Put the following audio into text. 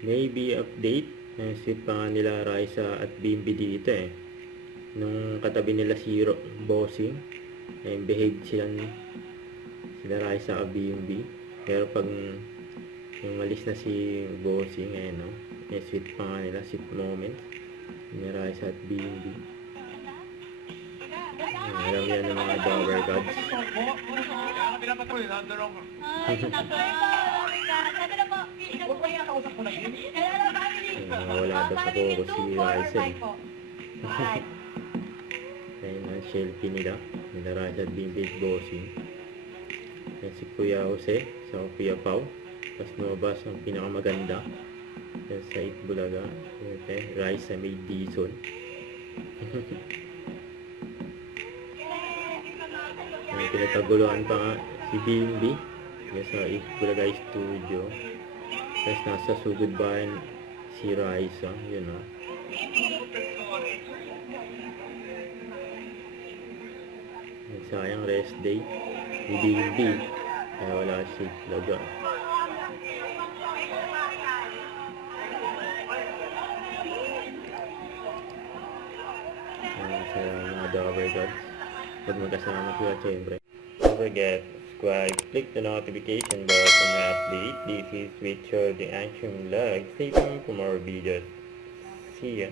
Maybe update. Sweet pa nga nila Raisa at Bimbi dito eh. Nung katabi nila si Bossing, behave sila Raisa at Bimbi. Pero pag yung malis na si Bossing, no? Sweet pa nga nila, sweet moment ni Raisa at Bimbi. Alam yan ng mga Dower Gods. Wala daw sa focus si Raisa eh. Ayun ang selfie nila Raisa at Bimbi at Bossing. Yan si Kuya Jose sa Kuya Pao. Tapos lumabas ang pinakamaganda yan sa Itbulaga. Raisa may Dizon. Pinataguluhan pa nga si Bimbi sa Itbulaga Studio. Tapos nasa Sugod Bayan si Raisa, yun o. Sayang rest day ni Bimbi, kaya wala si Itbulaga. Sa mga Dower Gods, pag magkasama sila syempre. Don't forget, subscribe, click the notification bell for my update. This is Richard the Action Vlog. Stay tuned for more videos. See ya!